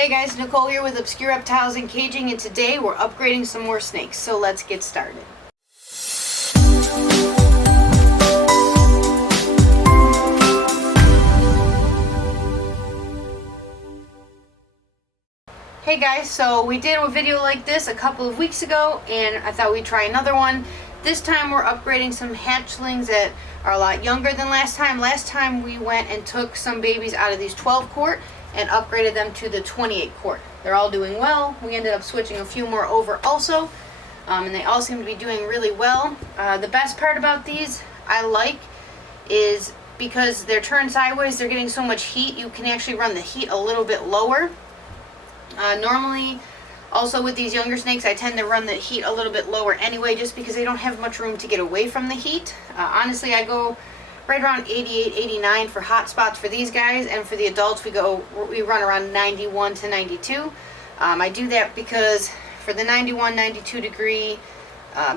Hey guys, Nicole here with Obscure Reptiles and Caging, and today we're upgrading some more snakes, so let's get started. Hey guys, so we did a video like this a couple of weeks ago, and I thought we'd try another one. This time we're upgrading some hatchlings that are a lot younger than last time. Last time we went and took some babies out of these 12 quart and upgraded them to the 28 quart. They're all doing well. We ended up switching a few more over also, and they all seem to be doing really well. The best part about these I like is because they're turned sideways, they're getting so much heat, you can actually run the heat a little bit lower. Normally, also with these younger snakes, I tend to run the heat a little bit lower anyway, just because they don't have much room to get away from the heat. Honestly, I go right around 88, 89 for hot spots for these guys, and for the adults we run around 91 to 92. I do that because for the 91, 92 degree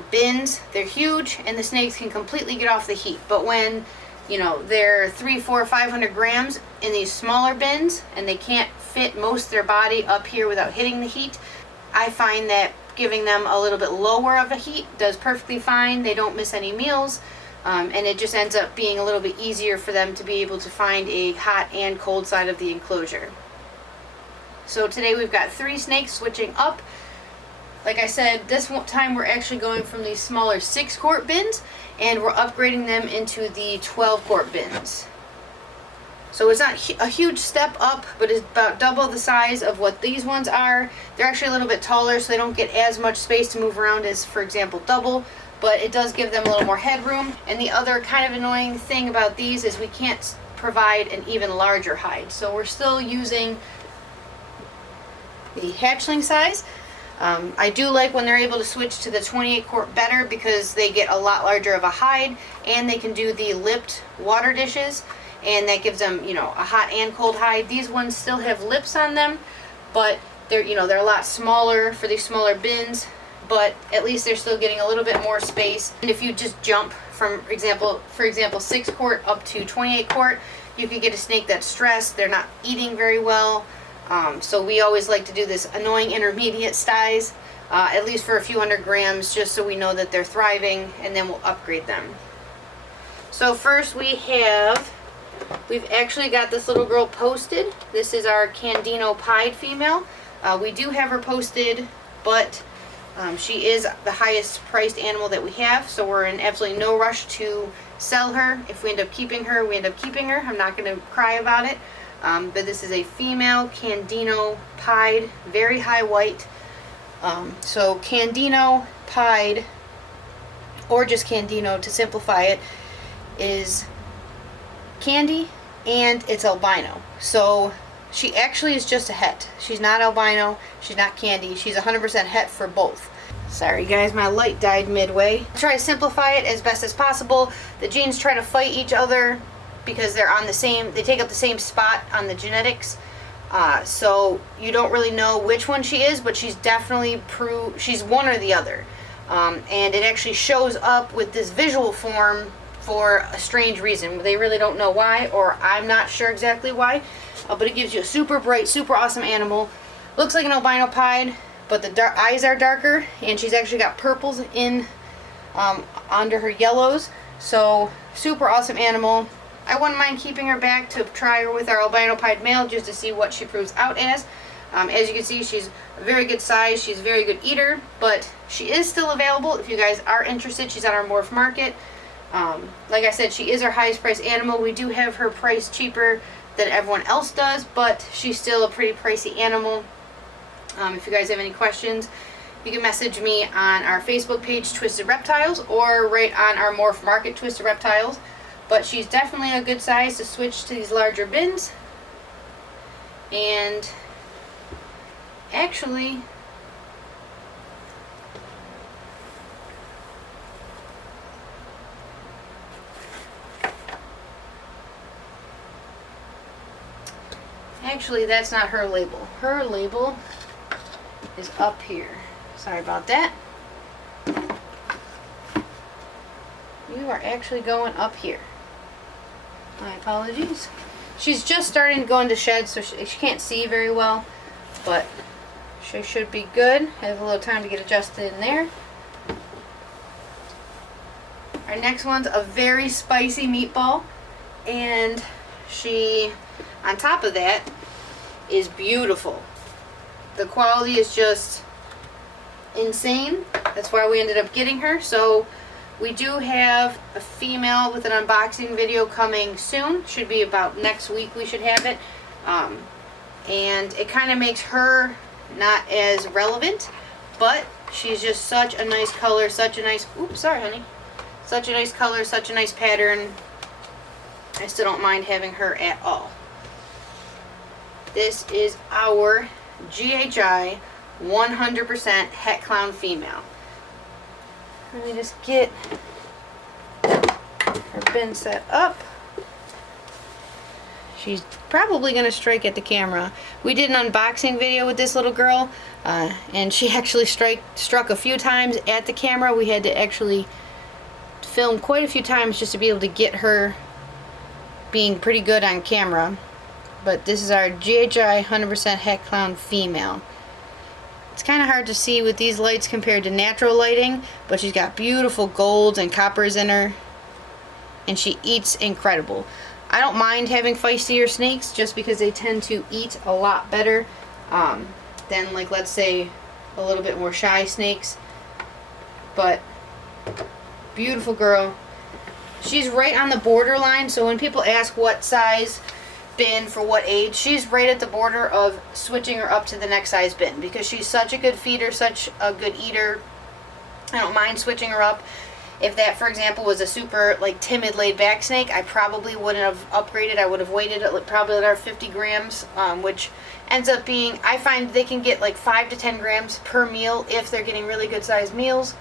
bins, they're huge and the snakes can completely get off the heat. But when they're 300, 400, 500 grams in these smaller bins and they can't fit most of their body up here without hitting the heat, I find that giving them a little bit lower of a heat does perfectly fine. They don't miss any meals. And it just ends up being a little bit easier for them to be able to find a hot and cold side of the enclosure. So today we've got 3 snakes switching up. Like I said, this time we're actually going from these smaller 6 quart bins and we're upgrading them into the 12 quart bins. So it's not a huge step up, but it's about double the size of what these ones are. They're actually a little bit taller, so they don't get as much space to move around as, for example, double. But it does give them a little more headroom. And the other kind of annoying thing about these is we can't provide an even larger hide. So we're still using the hatchling size. I do like when they're able to switch to the 28 quart better because they get a lot larger of a hide and they can do the lipped water dishes, and that gives them, a hot and cold hide. These ones still have lips on them, but they're a lot smaller for these smaller bins. But at least they're still getting a little bit more space. And if you just jump from, for example, 6 quart up to 28 quart, you can get a snake that's stressed, they're not eating very well. So we always like to do this annoying intermediate size, at least for a few hundred grams, just so we know that they're thriving, and then we'll upgrade them. So first we've actually got this little girl posted. This is our Candino pied female. We do have her posted, but she is the highest priced animal that we have, so we're in absolutely no rush to sell her. If we end up keeping her, we end up keeping her. I'm not going to cry about it. But this is a female Candino pied, very high white. So Candino pied, or just Candino to simplify it, is candy and it's albino. So she actually is just a het. She's not albino, she's not candy, she's 100% het for both. Sorry guys, my light died midway. Try to simplify it as best as possible. The genes try to fight each other because they're on they take up the same spot on the genetics. So you don't really know which one she is, but she's definitely she's one or the other. And it actually shows up with this visual form for a strange reason. They really don't know why, or I'm not sure exactly why. But it gives you a super bright, super awesome animal. Looks like an albino pied, but the eyes are darker, and she's actually got purples in under her yellows. So super awesome animal. I wouldn't mind keeping her back to try her with our albino pied male just to see what she proves out as. As you can see, she's a very good size. She's a very good eater, but she is still available if you guys are interested. She's on our morph market. Like I said, she is our highest priced animal. We do have her priced cheaper than everyone else does, but she's still a pretty pricey animal. If you guys have any questions, you can message me on our Facebook page, Twisted Reptiles, or right on our morph market, Twisted Reptiles. But she's definitely a good size to switch to these larger bins. And actually, that's not her label. Her label is up here. Sorry about that. You are actually going up here. My apologies. She's just starting to go into shed, so she can't see very well. but she should be good. Have a little time to get adjusted in there. Our next one's a very spicy meatball, and she, on top of that, is beautiful. The quality is just insane. That's why we ended up getting her. So we do have a female with an unboxing video coming soon. Should be about next week we should have it. And it kind of makes her not as relevant, but she's just such a nice color, such a nice, oops, sorry honey. Such a nice color, such a nice pattern. I still don't mind having her at all. This is our GHI 100% Het Clown female. Let me just get her bin set up. She's probably going to strike at the camera. We did an unboxing video with this little girl, and she actually struck a few times at the camera. We had to actually film quite a few times just to be able to get her being pretty good on camera. But this is our GHI 100% Het Clown female. It's kind of hard to see with these lights compared to natural lighting, but she's got beautiful golds and coppers in her, and she eats incredible. I don't mind having feistier snakes just because they tend to eat a lot better than, like, let's say a little bit more shy snakes. But beautiful girl. She's right on the borderline, so when people ask what size bin for what age, she's right at the border of switching her up to the next size bin because she's such a good feeder, such a good eater. I don't mind switching her up. If that, for example, was a super like timid laid back snake, I probably wouldn't have upgraded. I would have waited at probably at our 50 grams, which ends up being, I find they can get like 5 to 10 grams per meal if they're getting really good sized meals.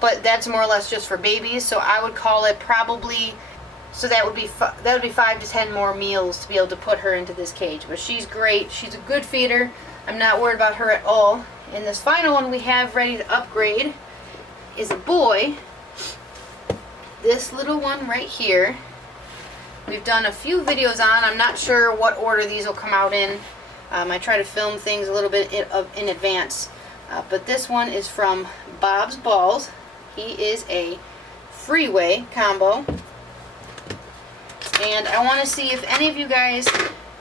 But that's more or less just for babies, so I would call it probably, so that would be 5 to 10 more meals to be able to put her into this cage. But she's great. She's a good feeder. I'm not worried about her at all. And this final one we have ready to upgrade is a boy. This little one right here, we've done a few videos on. I'm not sure what order these will come out in. I try to film things a little bit in advance. But this one is from Bob's Balls. He is a freeway combo. And I want to see if any of you guys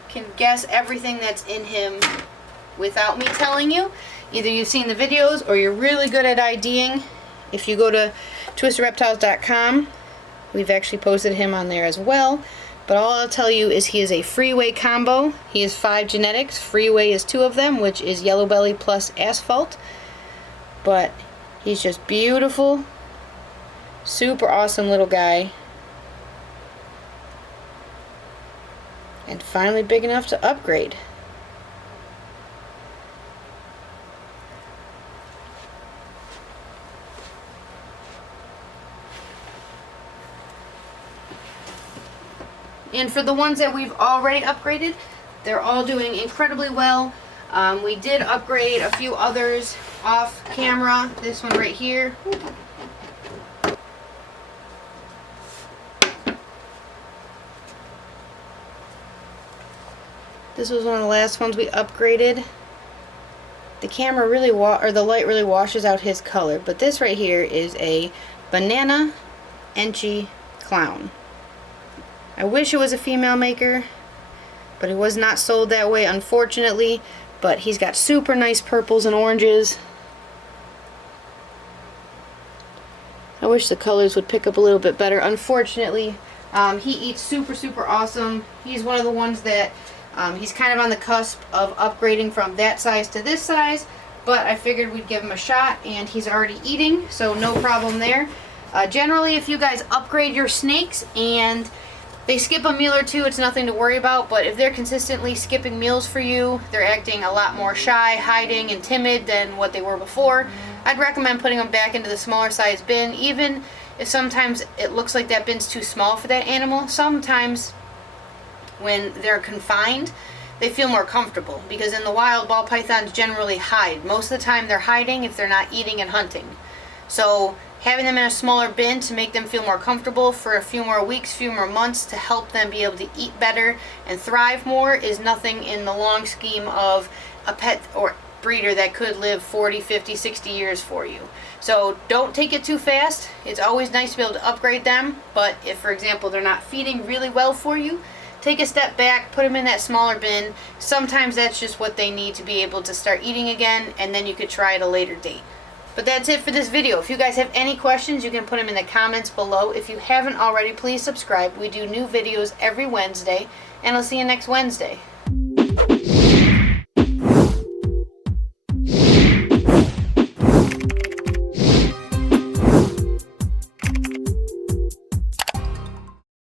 can guess everything that's in him without me telling you. Either you've seen the videos or you're really good at IDing. If you go to twistedreptiles.com, we've actually posted him on there as well. But all I'll tell you is he is a freeway combo. He is 5 genetics. Freeway is 2 of them, which is yellow belly plus asphalt. But he's just beautiful. Super awesome little guy. And finally big enough to upgrade. And for the ones that we've already upgraded, they're all doing incredibly well. We did upgrade a few others off camera. This one right here. This was one of the last ones we upgraded. The camera really or the light really washes out his color, but this right here is a banana Enchi clown. I wish it was a female maker, but it was not sold that way, unfortunately. But he's got super nice purples and oranges. I wish the colors would pick up a little bit better. Unfortunately, he eats super awesome. He's one of the ones that he's kind of on the cusp of upgrading from that size to this size, but I figured we'd give him a shot, and he's already eating, so no problem there. Generally, if you guys upgrade your snakes and they skip a meal or two, it's nothing to worry about, but if they're consistently skipping meals for you, they're acting a lot more shy, hiding, and timid than what they were before, I'd recommend putting them back into the smaller size bin, even if sometimes it looks like that bin's too small for that animal. Sometimes when they're confined, they feel more comfortable, because in the wild, ball pythons generally hide. Most of the time they're hiding if they're not eating and hunting. So having them in a smaller bin to make them feel more comfortable for a few more weeks, few more months, to help them be able to eat better and thrive more is nothing in the long scheme of a pet or breeder that could live 40, 50, 60 years for you. So don't take it too fast. It's always nice to be able to upgrade them, but if, for example, they're not feeding really well for you, take a step back, put them in that smaller bin. Sometimes that's just what they need to be able to start eating again, and then you could try at a later date. But that's it for this video. If you guys have any questions, you can put them in the comments below. If you haven't already, please subscribe. We do new videos every Wednesday, and I'll see you next Wednesday.